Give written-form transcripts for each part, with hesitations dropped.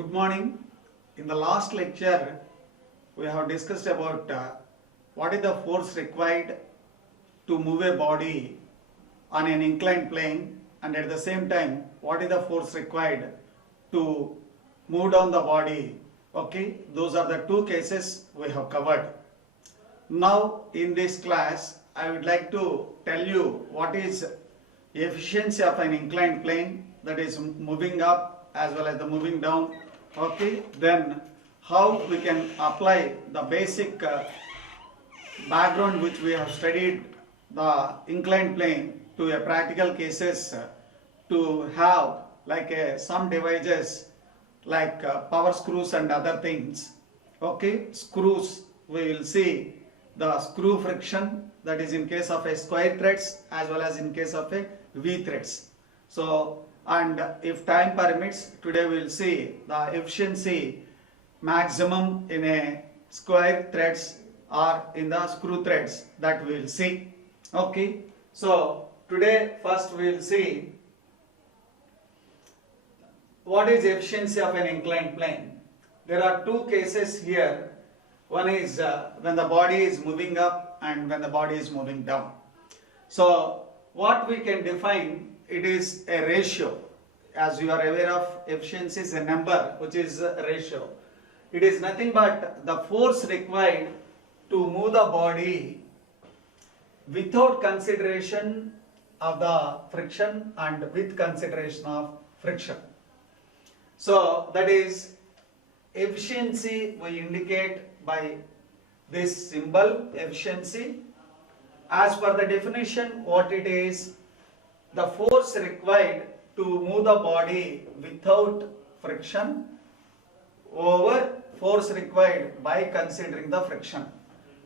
Good morning. In the last lecture, we have discussed about what is the force required to move a body on an inclined plane, and at the same time, what is the force required to move down the body. Okay, those are the two cases we have covered. Now, in this class, I would like to tell you what is efficiency of an inclined plane, that is moving up as well as the moving down. Okay, then how we can apply the basic background which we have studied the inclined plane to a practical cases to have like some devices like power screws and other things. Okay, screws, we will see the screw friction, that is in case of a square threads as well as in case of a V threads. So, and if time permits, today we will see the efficiency maximum in a square threads or in the screw threads, that we will see. Okay, so today first we will see what is efficiency of an inclined plane. There are two cases here. One is when the body is moving up and when the body is moving down. So what we can define, it is a ratio. As you are aware of, efficiency is a number which is a ratio. It is nothing but the force required to move the body without consideration of the friction and with consideration of friction. So that is efficiency we indicate by this symbol, efficiency. As per the definition, what it is, the force required to move the body without friction over force required by considering the friction.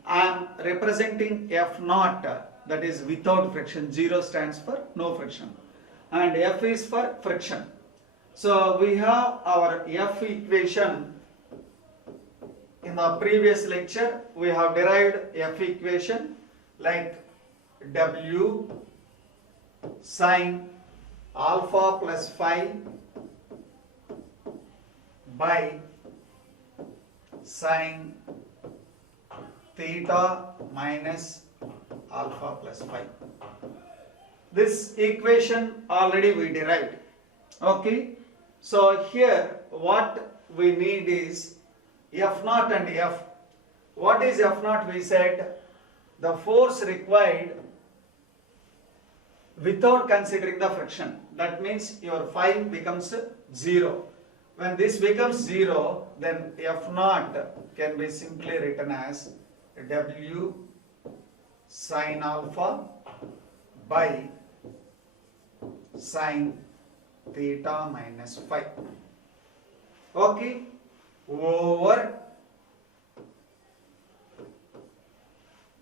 I am representing F naught, that is without friction. 0 stands for no friction and F is for friction. So we have our F equation. In the previous lecture we have derived F equation like W sine alpha plus phi by sine theta minus alpha plus phi. This equation already we derived. Okay, so here what we need is F naught and F. What is F naught? We said the force required without considering the friction. That means your phi becomes 0. When this becomes 0, then F naught can be simply written as W sine alpha by sine theta minus phi. Okay, over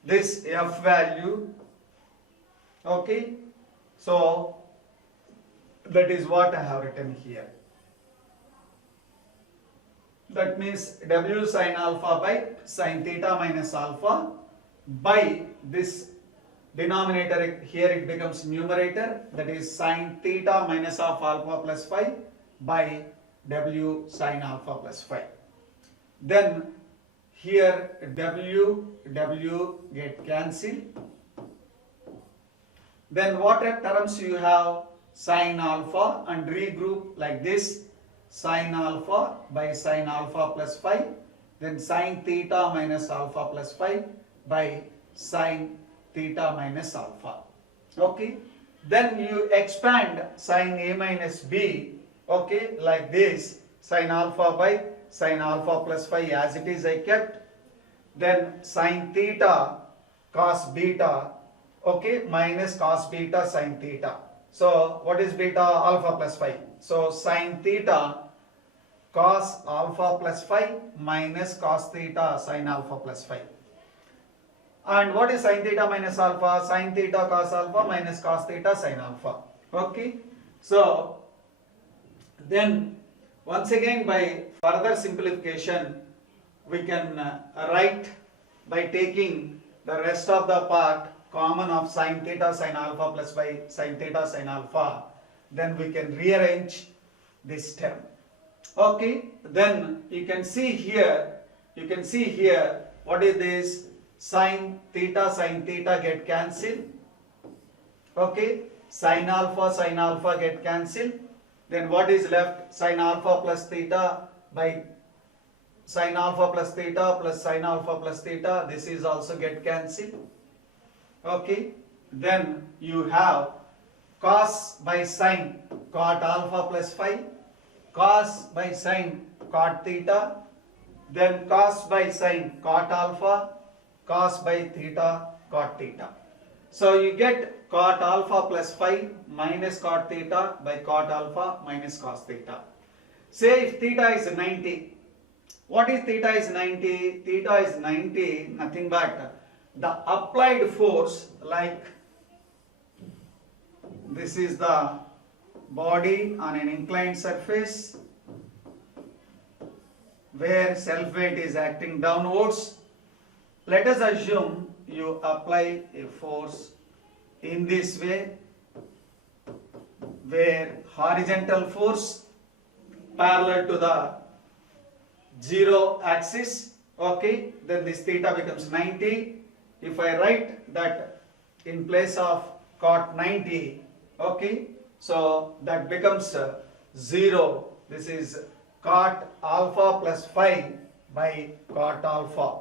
this F value. Okay, so that is what I have written here. That means W sine alpha by sine theta minus alpha by this denominator, here it becomes numerator, that is sine theta minus of alpha plus phi by W sine alpha plus phi. Then here W get cancelled. Then what terms you have? Sine alpha, and regroup like this, sine alpha by sine alpha plus phi, then sine theta minus alpha plus phi by sine theta minus alpha. Okay, then you expand sine A minus B, okay, like this, sine alpha by sine alpha plus phi as it is I kept, then sine theta cos beta, okay, minus cos beta sine theta. So what is beta? Alpha plus phi. So sine theta cos alpha plus phi minus cos theta sine alpha plus phi. And what is sine theta minus alpha? Sine theta cos alpha minus cos theta sine alpha. Okay, so then once again by further simplification we can write by taking the rest of the part common of sine theta sine alpha plus by sine theta sine alpha, then we can rearrange this term. Okay, then you can see here, what is this? Sin theta get cancelled. Okay, sin alpha get cancelled. Then what is left? Sin alpha plus theta by sin alpha plus theta plus sin alpha plus theta. This is also get cancelled. Okay, then you have cos by sin cot alpha plus phi, cos by sin cot theta, then cos by sin cot alpha, cos by theta cot theta. So you get cot alpha plus phi minus cot theta by cot alpha minus cos theta. Say if theta is 90, what is theta is 90? Theta is 90, nothing but the applied force, like this is the body on an inclined surface where self weight is acting downwards. Let us assume you apply a force in this way where horizontal force parallel to the 0 axis. Okay, then this theta becomes 90. If I write that in place of cot 90, okay, so that becomes 0. This is cot alpha plus phi by cot alpha.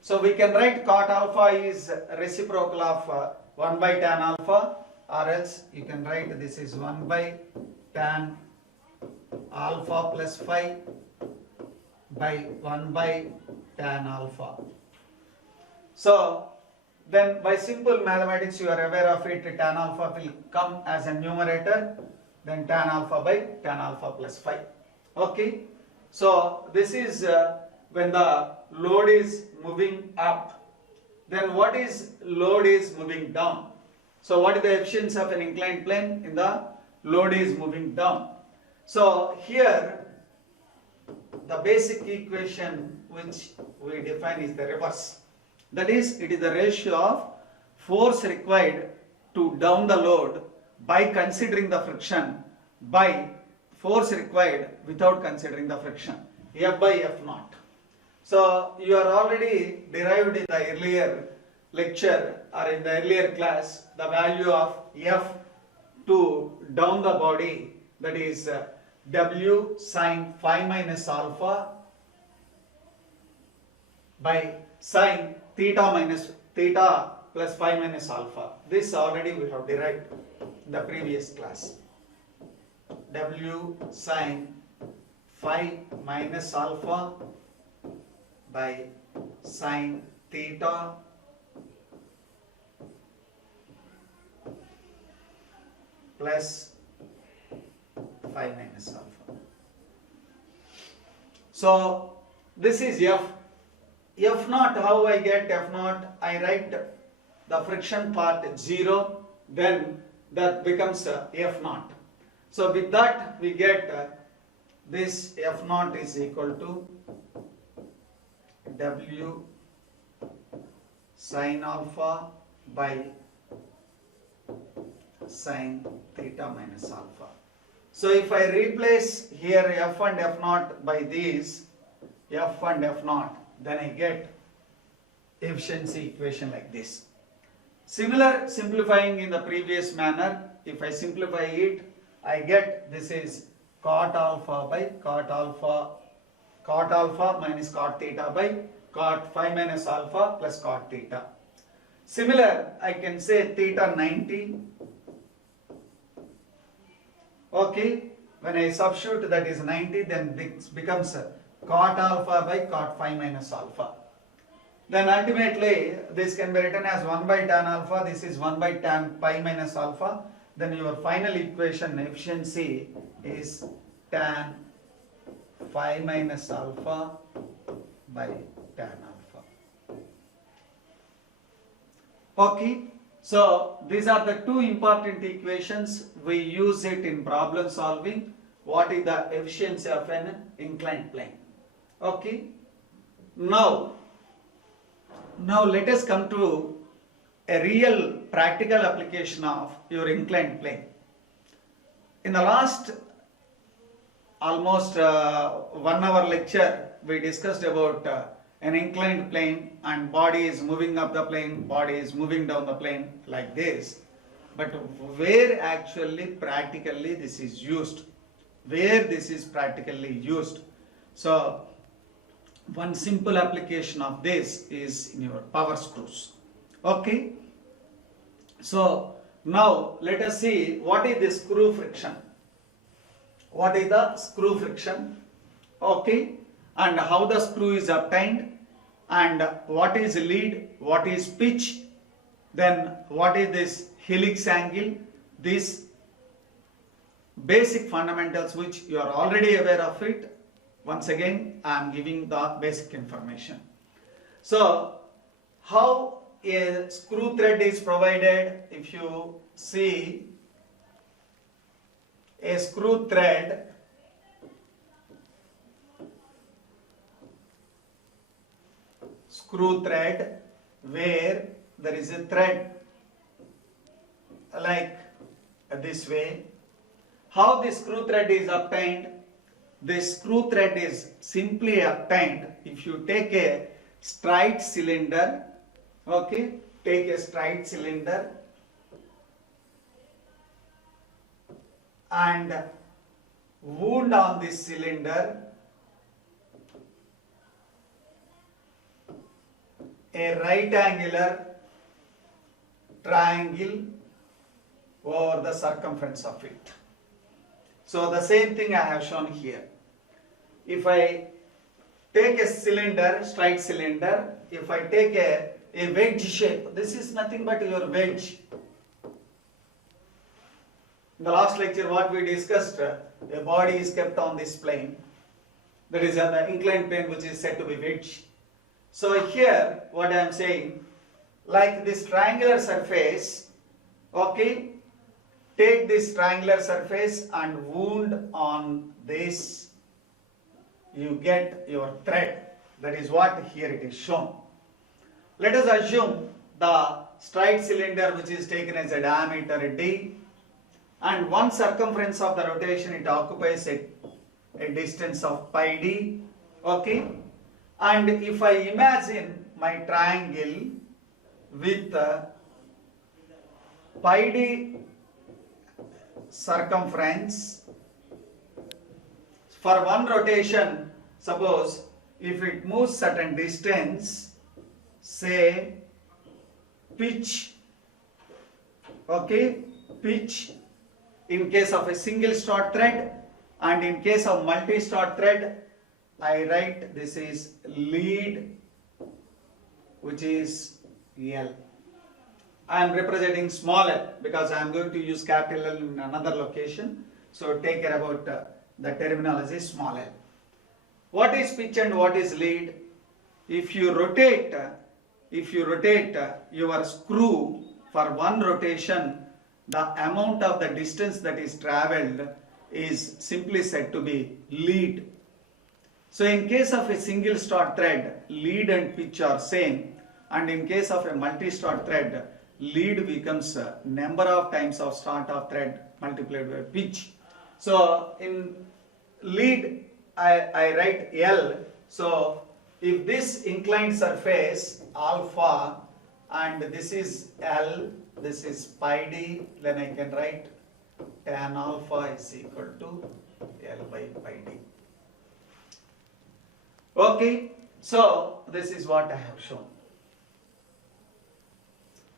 So we can write cot alpha is reciprocal of 1 by tan alpha, or else you can write this is 1 by tan alpha plus phi by 1 by tan alpha. So then by simple mathematics you are aware of it, tan alpha will come as a numerator, then tan alpha by tan alpha plus phi. Okay, so this is when the load is moving up. Then what is load is moving down? So what is the efficiency of an inclined plane? In the load is moving down. So here the basic equation which we define is the reverse. That is, it is the ratio of force required to down the load by considering the friction by force required without considering the friction, F by F naught. So you are already derived in the earlier lecture or in the earlier class the value of F to down the body, that is W sin phi minus alpha by sin theta plus phi minus alpha. This already we have derived in the previous class. W sin phi minus alpha by sin theta plus phi minus alpha. So this is F. F naught, how I get F naught? I write the friction part 0, then that becomes F naught. So with that we get this F naught is equal to W sin alpha by sin theta minus alpha. So if I replace here F and F naught by these F and F naught, then I get efficiency equation like this. Similar simplifying in the previous manner, if I simplify it, I get this is cot alpha by cot alpha minus cot theta by cot phi minus alpha plus cot theta. Similar, I can say theta 90. Okay, when I substitute that is 90, then this becomes cot alpha by cot phi minus alpha. Then ultimately this can be written as 1 by tan alpha, this is 1 by tan pi minus alpha. Then your final equation efficiency is tan phi minus alpha by tan alpha. Okay, so these are the two important equations. We use it in problem solving. What is the efficiency of an inclined plane? Okay, now let us come to a real practical application of your inclined plane. In the last almost 1 hour lecture, we discussed about an inclined plane, and body is moving up the plane, body is moving down the plane like this. But where actually practically this is used? Where this is practically used? So one simple application of this is in your power screws. Okay. So now let us see what is the screw friction. What is the screw friction? Okay. And how the screw is obtained, and what is lead, what is pitch, then what is this helix angle, these basic fundamentals which you are already aware of it. Once again I am giving the basic information. So how a screw thread is provided? If you see a screw thread, where there is a thread like this way. How the screw thread is obtained? This screw thread is simply obtained if you take a straight cylinder. Okay, take a straight cylinder and wound on this cylinder a right angular triangle over the circumference of it. So the same thing I have shown here. If I take a cylinder, straight cylinder, if I take a wedge shape, this is nothing but your wedge. In the last lecture what we discussed, a body is kept on this plane, that is on the inclined plane, which is said to be wedge. So here what I am saying, like this triangular surface, okay, take this triangular surface and wound on this, you get your thread. That is what here it is shown. Let us assume the straight cylinder which is taken as a diameter d, and one circumference of the rotation it occupies a distance of pi d. Okay, and if I imagine my triangle with pi d circumference, for one rotation, suppose if it moves certain distance, say pitch, okay, pitch in case of a single start thread, and in case of multi-start thread I write this is lead, which is L. I am representing small l because I am going to use capital L in another location. So take care about the terminology small l. What is pitch and what is lead? If you rotate your screw for one rotation, the amount of the distance that is travelled is simply said to be lead. So in case of a single start thread, lead and pitch are same, and in case of a multi-start thread, lead becomes number of times of start of thread multiplied by pitch. So in lead I write L. So if this inclined surface alpha and this is L, this is pi d, then I can write tan alpha is equal to L by pi d. Okay, so this is what I have shown.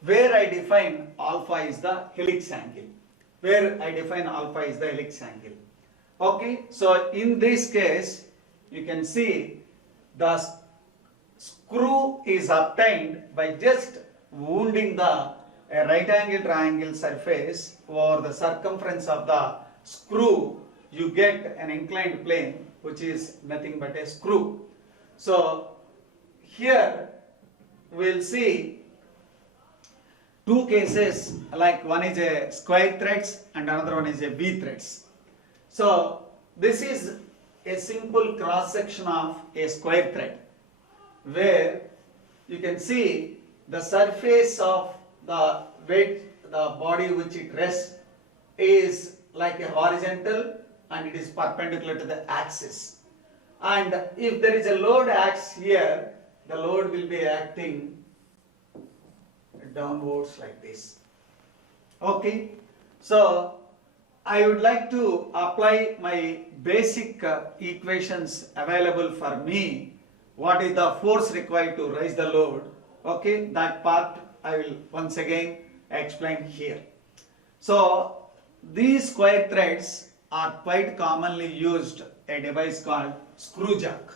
Where I define alpha is the helix angle. Where I define alpha is the helix angle. Okay, so in this case, you can see the screw is obtained by just wounding the right angle triangle surface over the circumference of the screw. You get an inclined plane which is nothing but a screw. So here we will see two cases, like one is a square threads and another one is a V threads. So this is a simple cross section of a square thread where you can see the surface of the body which it rests is like a horizontal, and it is perpendicular to the axis. And if there is a load acts here, the load will be acting downwards like this. Okay, so I would like to apply my basic equations available for me. What is the force required to raise the load? Okay, that part I will once again explain here. So these square threads are quite commonly used a device called screw jack.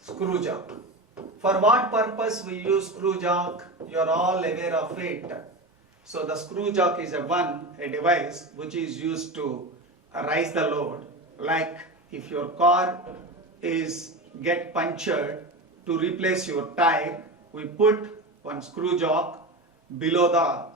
Screw jack. For what purpose we use screw jack? You are all aware of it. So the screw jack is a device which is used to raise the load. Like if your car is get punctured, to replace your tire, we put one screw jack below the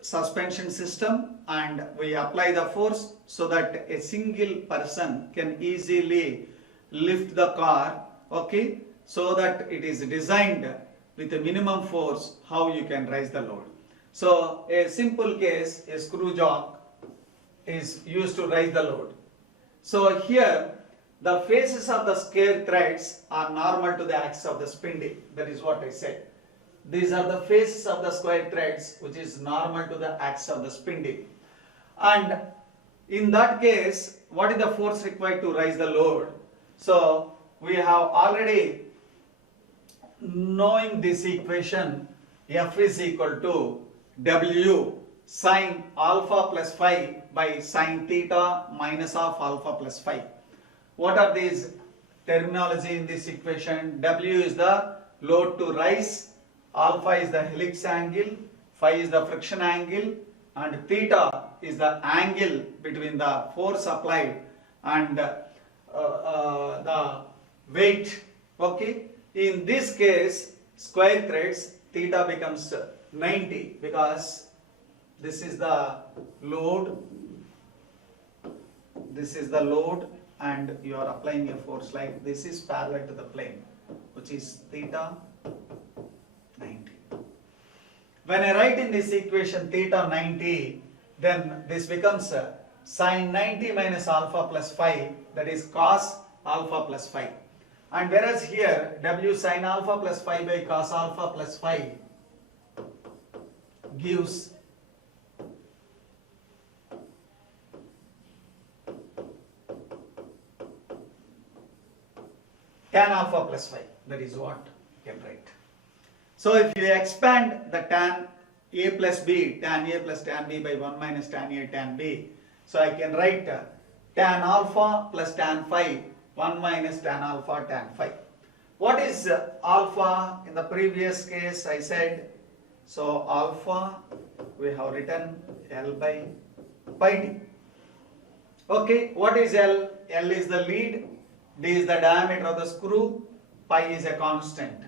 suspension system and we apply the force so that a single person can easily lift the car, okay, so that it is designed with a minimum force how you can raise the load. So a simple case, a screw jack is used to raise the load. So here the faces of the square threads are normal to the axis of the spindle. That is what I said. These are the faces of the square threads which is normal to the axis of the spindle. And in that case, what is the force required to raise the load? So we have already knowing this equation, F is equal to W sine alpha plus phi by sine theta minus of alpha plus phi. What are these terminology in this equation? W is the load to rise, alpha is the helix angle, phi is the friction angle, and theta is the angle between the force applied and the weight. Okay. In this case, square threads, theta becomes 90 because this is the load, and you are applying a force like this is parallel to the plane, which is theta 90. When I write in this equation theta 90, then this becomes sine 90 minus alpha plus phi, that is cos alpha plus phi. And whereas here W sine alpha plus phi by cos alpha plus phi gives tan alpha plus phi. That is what you can write. So if you expand the tan A plus B, tan A plus tan B by 1 minus tan A tan B, so I can write tan alpha plus tan phi 1 minus tan alpha tan phi. What is alpha? In the previous case I said, so alpha we have written L by pi d. Okay, what is L? L is the lead, D is the diameter of the screw, pi is a constant.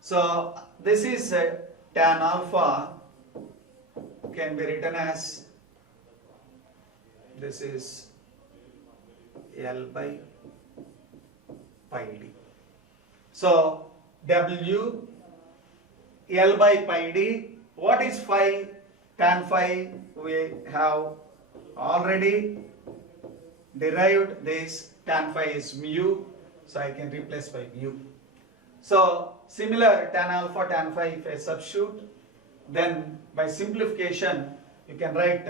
So this is tan alpha can be written as, this is L by pi d. So W L by pi d. What is phi? Tan phi we have already derived this. Tan phi is mu, so I can replace by mu. So similar tan alpha tan phi, if I substitute, then by simplification you can write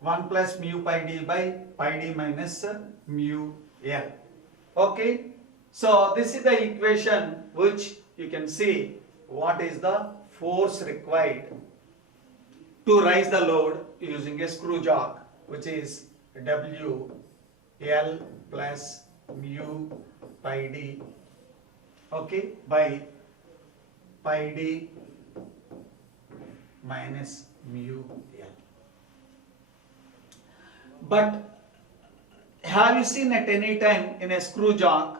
1 plus mu pi d by pi d minus mu L. Okay, so this is the equation which you can see what is the force required to raise the load using a screw jack, which is W L plus mu pi d, okay, by pi d minus mu L. But have you seen at any time in a screw jack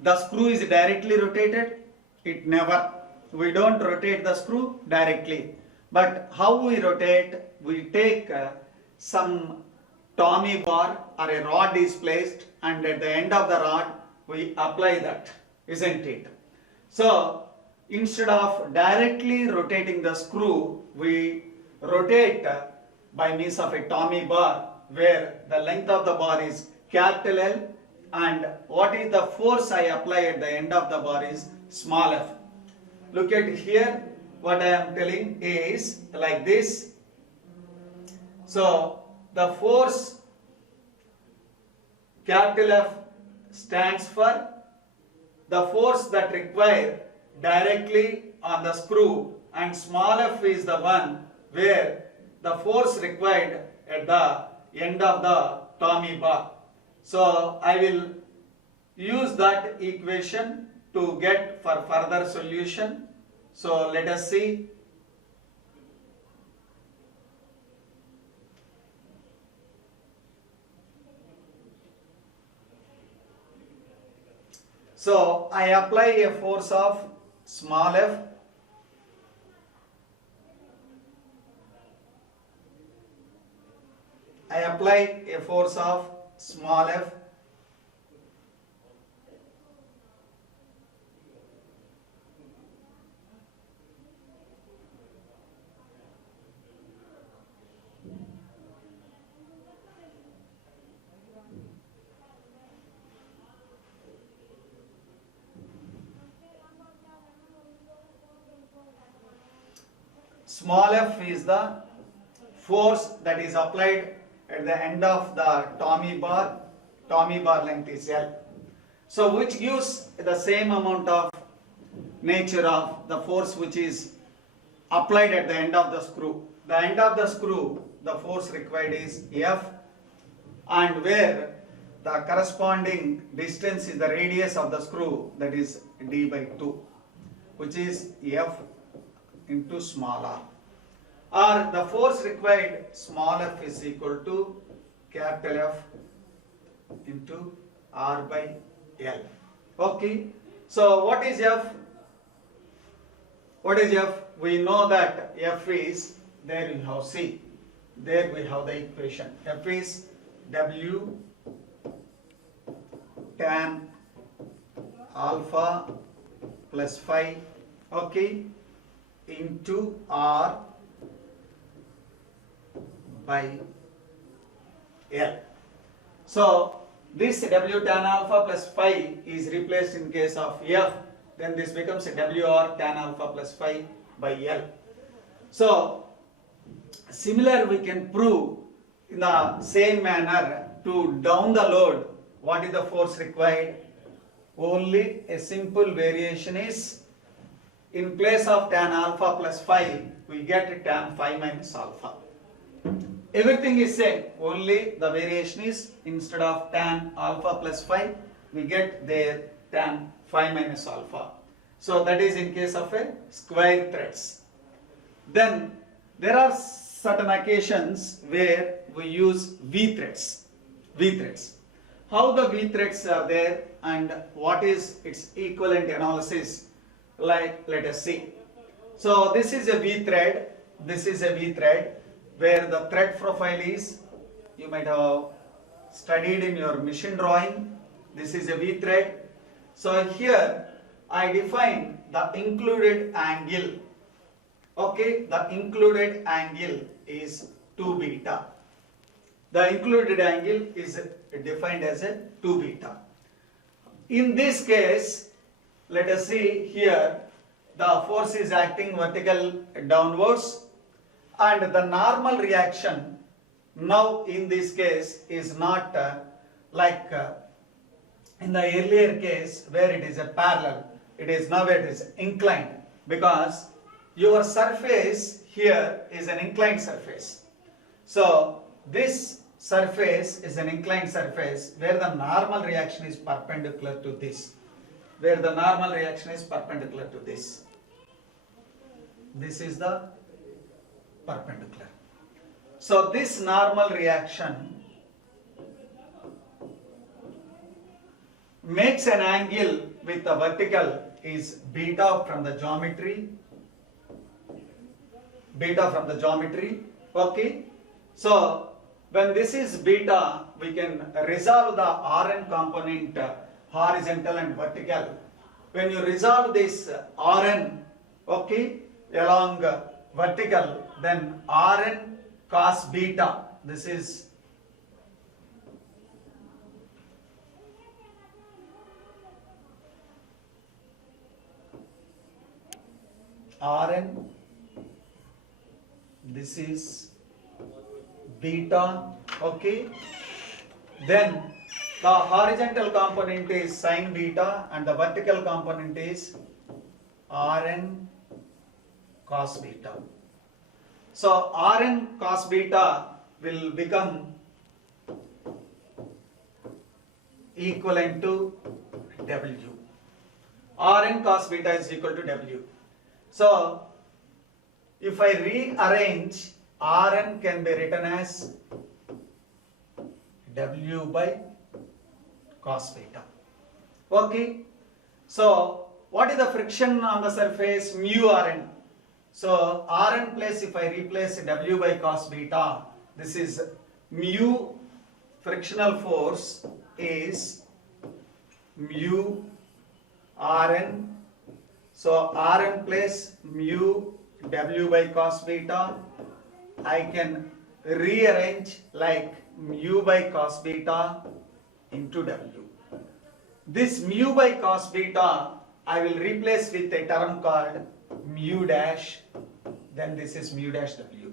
the screw is directly rotated? It never. We don't rotate the screw directly. But how we rotate? We take some Tommy bar or a rod is placed, and at the end of the rod we apply that, isn't it? So instead of directly rotating the screw, we rotate by means of a Tommy bar, where the length of the bar is capital L and what is the force I apply at the end of the bar is small f. Look at here, what I am telling is like this. So the force capital F stands for the force that required directly on the screw, and small f is the one where the force required at the end of the Tommy bar. So I will use that equation to get for further solution. So let us see. So I apply a force of small f. I apply a force of small f. Small f is the force that is applied at the end of the Tommy bar. Tommy bar length is L. So which gives the same amount of nature of the force which is applied at the end of the screw. The end of the screw, the force required is F, and where the corresponding distance is the radius of the screw, that is D by 2, which is F into small r. Or the force required small f is equal to capital F into R by L. Okay. So what is F? What is F? We know that F is, there we have C. There we have the equation. F is W tan alpha plus phi, okay, into R by L. So this W tan alpha plus phi is replaced in case of F, then this becomes WR tan alpha plus phi by L. So similar we can prove in the same manner to down the load. What is the force required? Only a simple variation is, in place of tan alpha plus phi, we get tan phi minus alpha. Everything is same, only the variation is, instead of tan alpha plus phi, we get there tan phi minus alpha. So that is in case of a square threads. Then there are certain occasions where we use V threads. V threads. How the V threads are there and what is its equivalent analysis, like let us see. So this is a V thread, this is a V thread, where the thread profile is, you might have studied in your machine drawing. This is a V thread. So here I define the included angle. Okay, the included angle is 2 beta. The included angle is defined as a 2 beta. In this case, let us see here, the force is acting vertical downwards, and the normal reaction now in this case is not like in the earlier case where it is a parallel. It is now it is inclined, because your surface here is an inclined surface. So this surface is an inclined surface where the normal reaction is perpendicular to this. Where the normal reaction is perpendicular to this. This is the perpendicular. So this normal reaction makes an angle with the vertical is beta from the geometry. Beta from the geometry. Okay. So when this is beta, we can resolve the Rn component horizontal and vertical. When you resolve this Rn, okay, along vertical, then Rn cos beta, this is Rn, this is beta, okay. Then the horizontal component is sine beta and the vertical component is Rn cos beta. So Rn cos beta will become equivalent to W. Rn cos beta is equal to W. So if I rearrange, Rn can be written as W by cos beta. Okay. So what is the friction on the surface? Mu Rn. So Rn place, if I replace W by cos beta, this is mu frictional force is mu Rn. So Rn place mu W by cos beta. I can rearrange like mu by cos beta into W. This mu by cos beta I will replace with a term called mu dash, then this is mu dash W.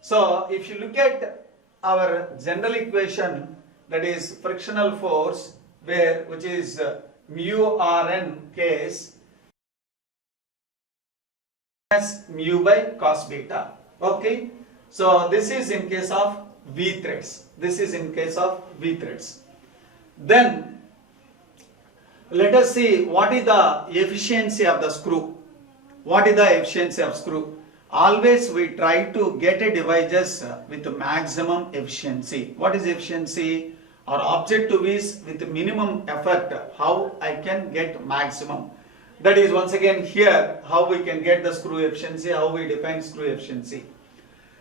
So if you look at our general equation, that is frictional force, which is mu Rn case as mu by cos beta. Okay. So this is in case of V threads. This is in case of V threads. Then let us see what is the efficiency of the screw. What is the efficiency of screw? Always we try to get a devices with maximum efficiency. What is efficiency? Our objective is with minimum effort, how I can get maximum. That is once again here how we can get the screw efficiency, how we define screw efficiency.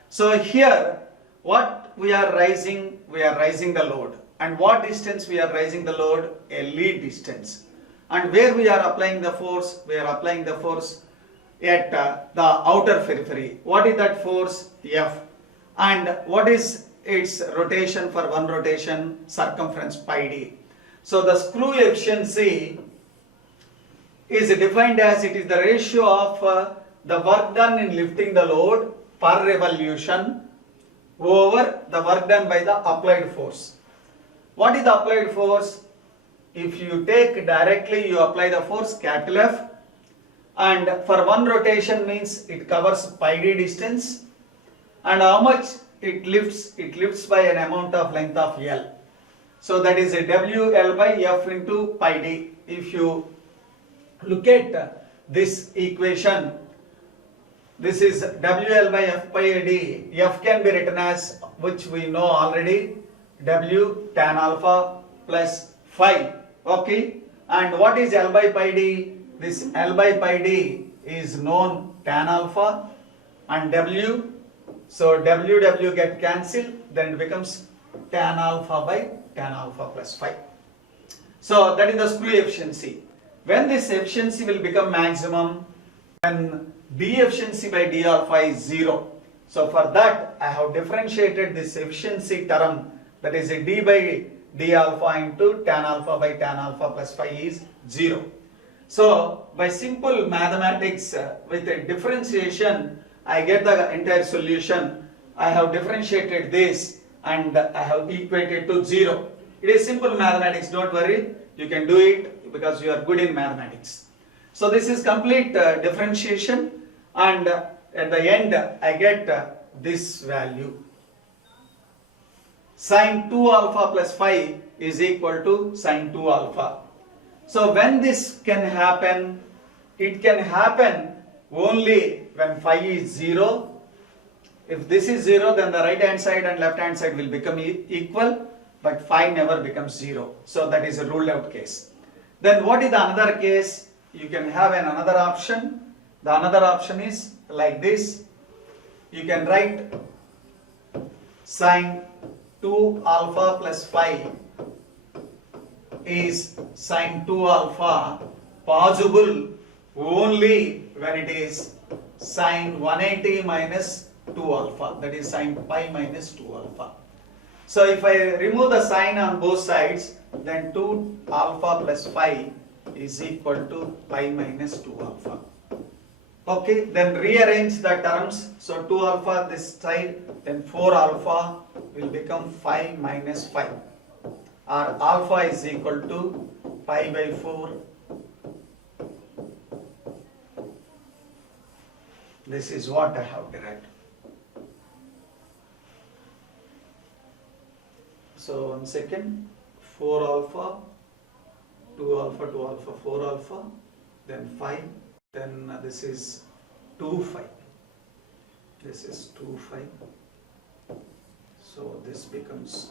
So here what we are raising the load. And what distance we are raising the load? A lead distance. And where we are applying the force? We are applying the force at the outer periphery. What is that force? F. And what is its rotation for one rotation? Circumference pi d. So the screw efficiency is defined as it is the ratio of the work done in lifting the load per revolution over the work done by the applied force. What is the applied force? If you take directly, you apply the force capital F, and for one rotation means it covers pi d distance, and how much it lifts? It lifts by an amount of length of L. So that is a WL by F into pi d. If you look at this equation, this is WL by F pi d. F can be written as, which we know already, W tan alpha plus phi. Okay. And what is L by pi d? This L by pi d is known tan alpha and W. So W get cancelled, then it becomes tan alpha by tan alpha plus phi. So that is the screw efficiency. When this efficiency will become maximum, then D efficiency by D alpha is 0. So for that I have differentiated this efficiency term, that is a D by D alpha into tan alpha by tan alpha plus phi is 0. So by simple mathematics with a differentiation, I get the entire solution. I have differentiated this and I have equated to 0. It is simple mathematics, don't worry. You can do it because you are good in mathematics. So this is complete differentiation, and at the end I get this value. Sine 2 alpha plus phi is equal to sine 2 alpha. So when this can happen, it can happen only when phi is 0. If this is 0, then the right hand side and left hand side will become equal, but phi never becomes 0. So that is a ruled out case. Then what is the another case? You can have another option. The another option is like this. You can write sine 2 alpha plus phi is sine 2 alpha possible only when it is sine 180 minus 2 alpha, that is sine pi minus 2 alpha. So if I remove the sine on both sides, then 2 alpha plus phi is equal to pi minus 2 alpha. Okay, then rearrange the terms. So 2 alpha this side, then 4 alpha will become 5 minus 5. Or alpha is equal to pi by 4. This is what I have derived. So 1 second, 4 alpha, 2 alpha, 2 alpha, 4 alpha, then 5, then this is 2 5. This is 2 5. So this becomes,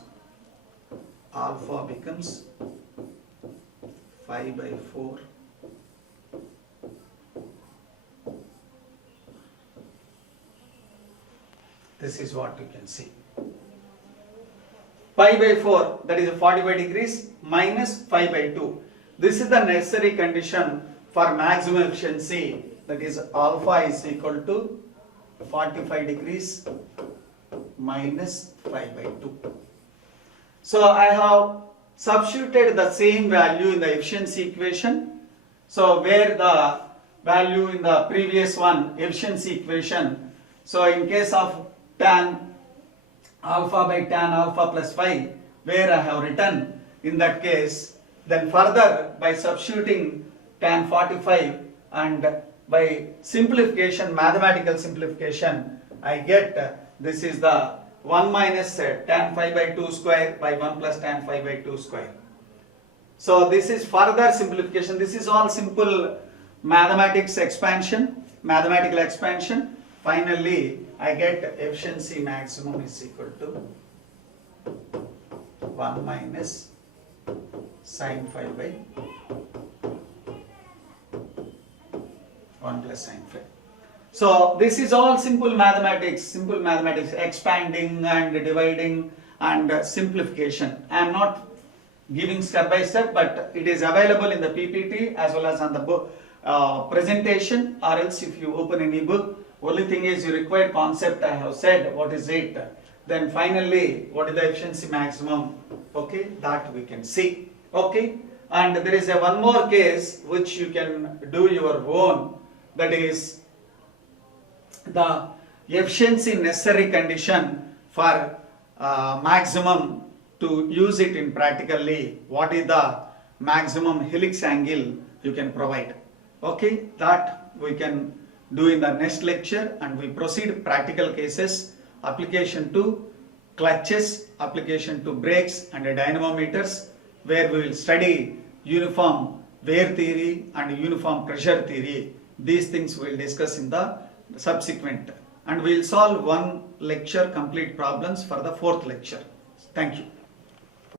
alpha becomes 5 by 4. This is what you can see. Pi by 4, that is 45 degrees, minus 5 by 2. This is the necessary condition for maximum efficiency, that is alpha is equal to 45 degrees minus 5 by 2. So I have substituted the same value in the efficiency equation. So where the value in the previous one, efficiency equation, so in case of tan alpha by tan alpha plus 5, where I have written in that case, then further by substituting tan 45 and by simplification, mathematical simplification, I get this is the 1 minus tan 5 by 2 square by 1 plus tan 5 by 2 square. So this is further simplification. This is all simple mathematics expansion, mathematical expansion. Finally, I get efficiency maximum is equal to 1 minus sin 5 by 1 plus sin 5. So this is all simple mathematics, expanding and dividing and simplification. I am not giving step by step, but it is available in the PPT as well as on the book presentation, or else if you open any book, only thing is you require concept I have said, what is it? Then finally, what is the efficiency maximum? Okay, that we can see. Okay, and there is one more case which you can do your own, that is the efficiency necessary condition for maximum to use it in practically. What is the maximum helix angle you can provide? Okay, that we can do in the next lecture, and we proceed practical cases, application to clutches, application to brakes and dynamometers, where we will study uniform wear theory and uniform pressure theory. These things we will discuss in the subsequent, and we will solve one lecture complete problems for the fourth lecture. Thank you.